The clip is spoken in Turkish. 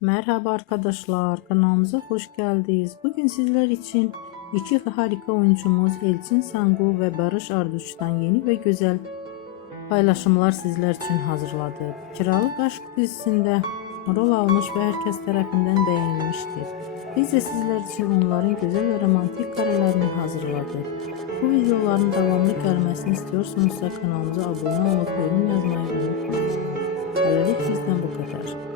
Merhaba arkadaşlar, kanalımıza hoş geldiniz. Bugün sizler için iki harika oyuncumuz Elçin Sangu ve Barış Arduç'tan yeni ve güzel paylaşımlar sizler için hazırladık. Kiralık Aşk dizisinde rol almış ve herkes tarafından beğenilmiştir. Biz de sizler için onların güzel ve romantik karelerini hazırladık. Bu videoların devamlı gelmesini istiyorsanız kanalımıza abone olup yorum yazmayı unutmayın. Böylelikle bizden bu kadar.